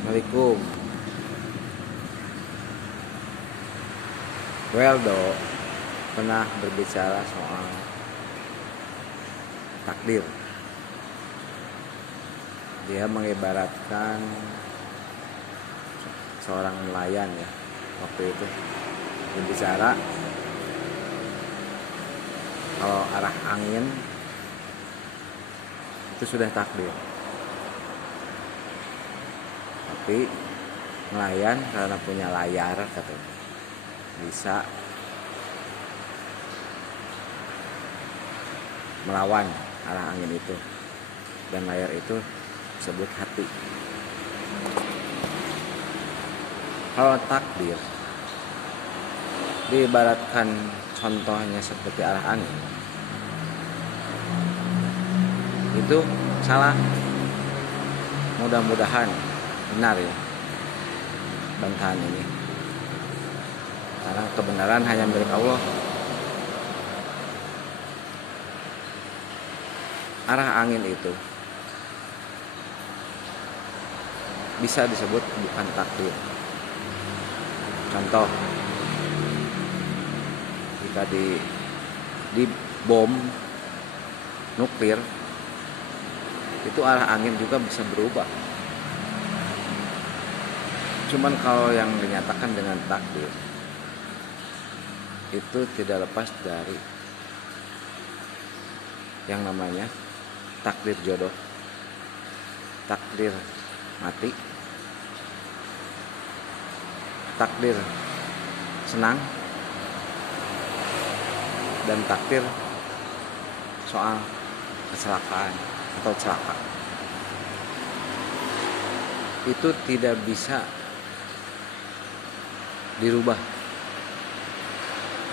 Assalamualaikum. Weldo pernah berbicara soal takdir. Dia mengibaratkan seorang nelayan ya. Waktu itu berbicara kalau arah angin itu sudah takdir. Tapi nelayan karena punya layar katanya bisa melawan arah angin itu, dan layar itu disebut hati. Kalau takdir diibaratkan contohnya seperti arah angin, itu salah. Mudah-mudahan benar ya bantahan ini, karena kebenaran hanya milik Allah. Arah angin itu bisa disebut bukan takdir. Contoh, jika di bom nuklir itu arah angin juga bisa berubah. Cuman kalau yang dinyatakan dengan takdir itu tidak lepas dari yang namanya takdir jodoh, takdir mati, takdir senang, dan takdir soal kecelakaan atau celaka. Itu tidak bisa dirubah,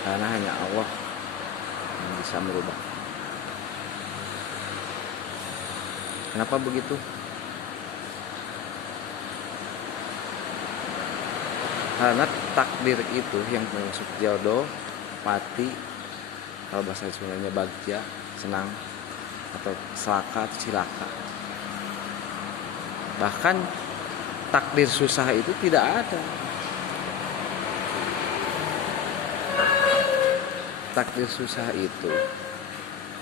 karena hanya Allah yang bisa merubah. Kenapa begitu? Karena takdir itu yang termasuk jodoh, mati, kalau bahasa Sundanya bagja, senang, atau selaka atau cilaka. Bahkan takdir susah itu tidak ada. Takdir susah itu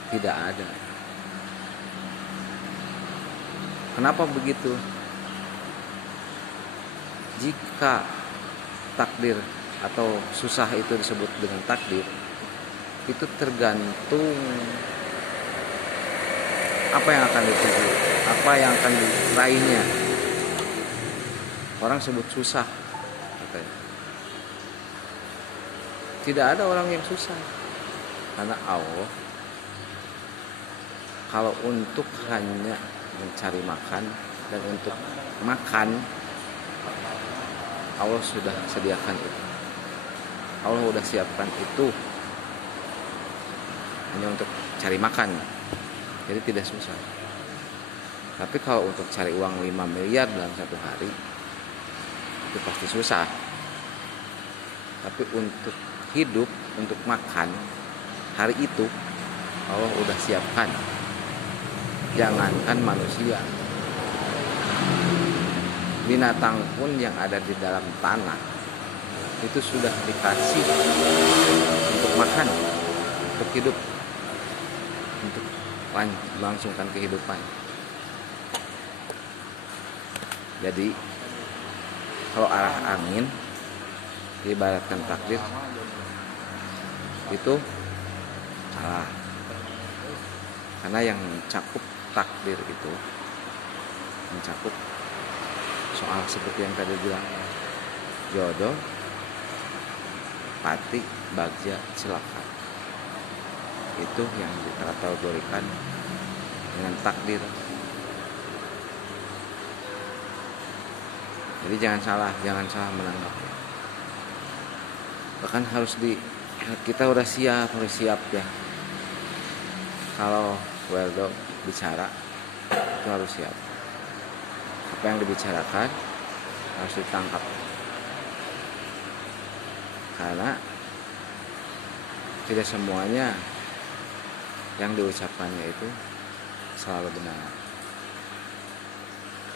tidak ada. Kenapa begitu? Jika takdir atau susah itu disebut dengan takdir, itu tergantung apa yang akan dituju, apa yang akan diraihnya. Orang sebut susah, katanya. Tidak ada orang yang susah, karena Allah kalau untuk hanya mencari makan dan untuk makan, Allah sudah sediakan itu. Allah sudah siapkan itu hanya untuk cari makan, jadi tidak susah. Tapi kalau untuk cari uang 5 miliar dalam satu hari, itu pasti susah. Tapi untuk hidup, untuk makan hari itu, Allah udah siapkan. Jangankan manusia, binatang pun yang ada di dalam tanah itu sudah dikasih untuk makan, untuk hidup, untuk melangsungkan kehidupan. Jadi kalau arah angin diibaratkan takdir, itu salah. Karena yang mencakup takdir itu mencakup soal seperti yang tadi bilang, jodoh, pati, bagja, celaka. Itu yang dikategorikan dengan takdir. Jadi jangan salah menanggapi. Bahkan kita harus siap ya. Kalau Weldo bicara itu harus siap. Apa yang dibicarakan harus ditangkap, karena tidak semuanya yang diucapkannya itu selalu benar.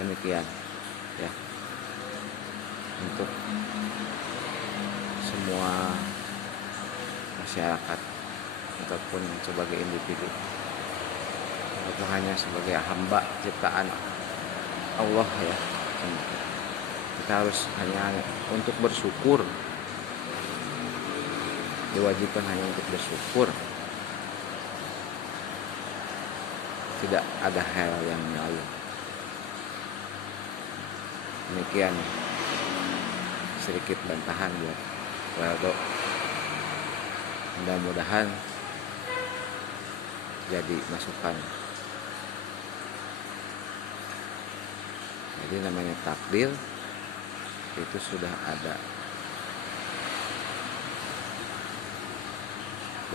Demikian ya. untuk semua masyarakat ataupun sebagai individu, atau hanya sebagai hamba ciptaan Allah ya. Kita harus hanya untuk bersyukur, diwajibkan hanya untuk bersyukur, tidak ada hal yang lain. Demikian sedikit bantahan buat Waldo, mudah-mudahan jadi masukan. Jadi namanya takdir itu sudah ada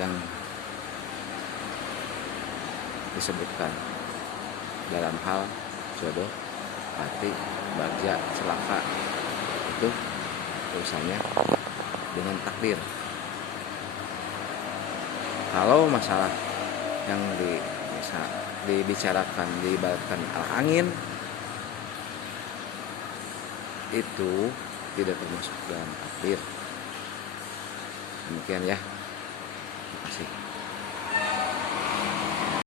yang disebutkan dalam hal jodoh, mati, bagja, celaka, itu urusannya dengan takdir. Kalau masalah yang dibicarakan, diibaratkan angin, itu tidak termasuk dalam takdir. Demikian ya. Terima kasih.